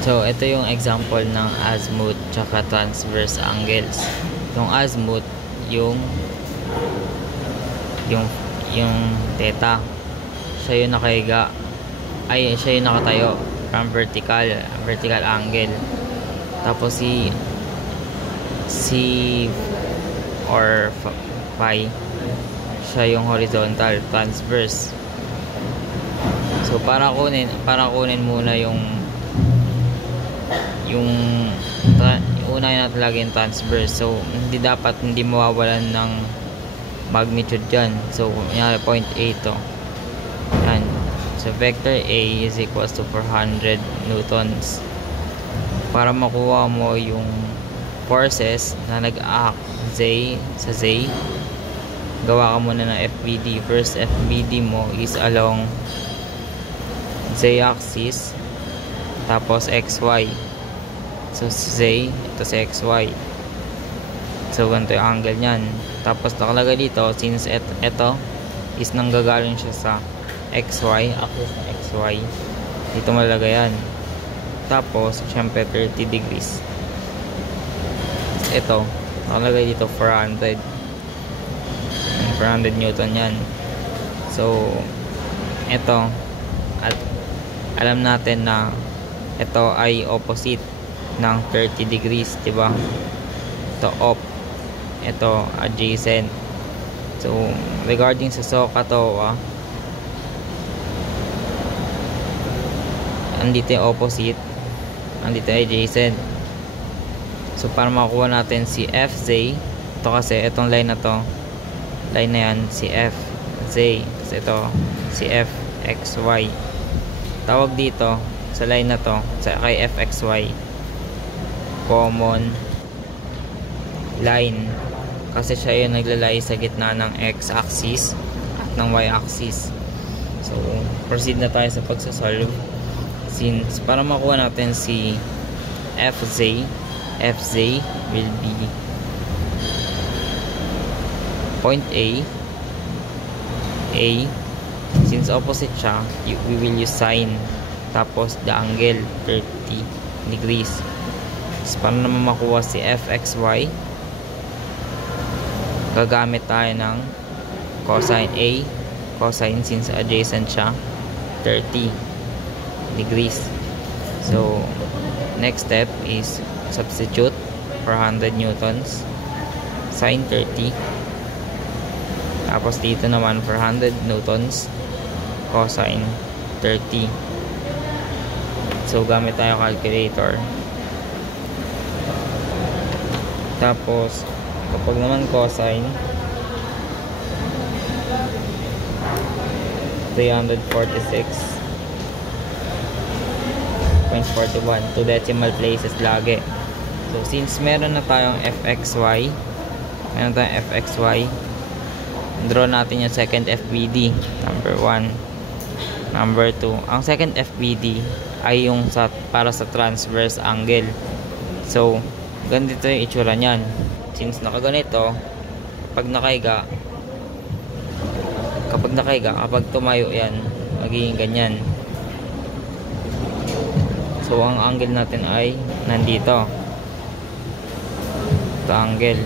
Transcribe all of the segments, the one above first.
So, ito yung example ng azimuth tsaka transverse angles. Yung azimuth, yung yung theta. Siya yung nakahiga. Siya yung nakatayo from vertical angle. Tapos si or phi, siya yung horizontal, transverse. So, para kunin muna yung unahin natin lagi yung transverse. So hindi mawawalan ng magnitude dyan. So kunyari point A to, yan. So vector A is equals to 400 newtons. Para makuha mo yung forces na nag-act sa Z, gawa ka muna ng FBD. First FBD mo is along Z axis, tapos XY. So Z, ito sa XY. So ganito yung angle nyan. Tapos nakalagay dito, since ito is nanggagaling siya sa XY, axis na XY, dito malagay yan. Tapos syempre 30 degrees. Ito nakalagay dito 400 Newton yan. So ito, at alam natin na ito ay opposite ng 30 degrees, diba? Ito off, ito adjacent. So regarding sa SOHCAHTOA, andito yung opposite, andito adjacent. So para makuha natin si FZ, ito kasi itong line na to, line na yan, si FZ, kasi ito si FXY. Tawag dito sa line na to, sa kay FXY, common line, kasi siya yung naglalay sa gitna ng x-axis at ng y-axis. So proceed na tayo sa pagsasolve. Since para makuha natin si FZ will be point A, since opposite siya, we will use sine, tapos the angle 30 degrees. So, para naman makuha si FXY, gagamit tayo ng cosine A, cosine since adjacent siya, 30 degrees. So next step is substitute 400 newtons, sine 30, tapos dito naman 400 newtons, cosine 30. So gamit tayo calculator. Tapos kapag naman cosine, 346.41, 2 decimal places lagi. So since meron na tayong FXY, draw natin yung second FBD, number 1. Number 2, ang second FBD ay yung para sa transverse angle. So ganito yung itsura nyan. Since nakaganito, kapag nakahiga, kapag tumayo yan, magiging ganyan. So ang angle natin ay nandito, ito angle.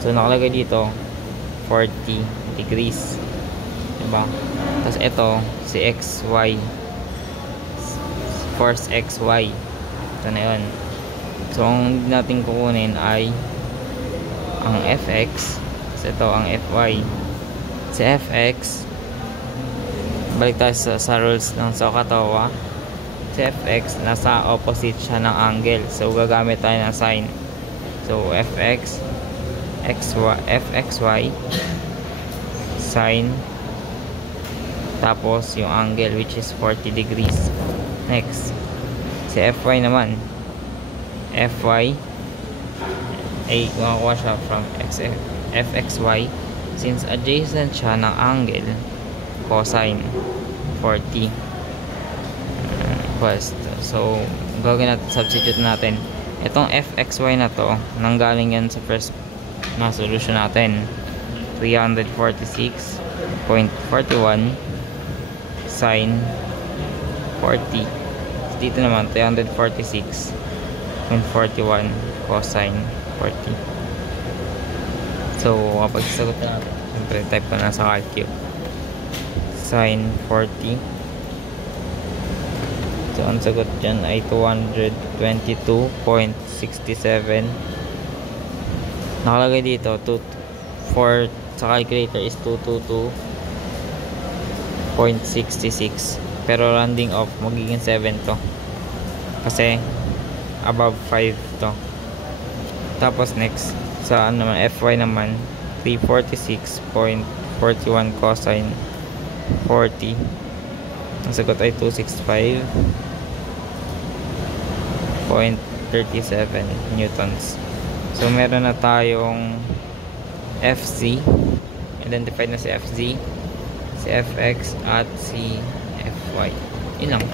So nakalagay dito 40 degrees, diba? Tapos ito si XY, force XY, ito na yun. So ang natin kukunin ay ang FX, so ito ang FY. Si FX, balik tayo sa rules ng SOHCAHTOA. Si FX, nasa opposite siya ng angle, so gagamit tayo ng sine. So FXY sine, tapos yung angle which is 40 degrees. Next, si FY naman, FY ay kumakuha siya from FXY, since adjacent siya ng angle, cosine 40 first. So gagawin natin, substitute natin itong FXY na to, nanggaling yan sa first na solution natin, 346.41 sine 40. Dito naman 346.41 cosine 40. So kapag sagot na natin, siyempre type ko na sa calculator sine 40. So ang sagot dyan ay 222.67. Nakalagay dito for sa calculator is 222.66, pero rounding off magiging 7 to kasi above 5 to. Tapos next sa ano naman, FY naman 346.41 cosine 40. Ang sagot ay 265.37 newtons. So meron na tayong FC, identified na si FZ, si FX at si FY. Yun lang.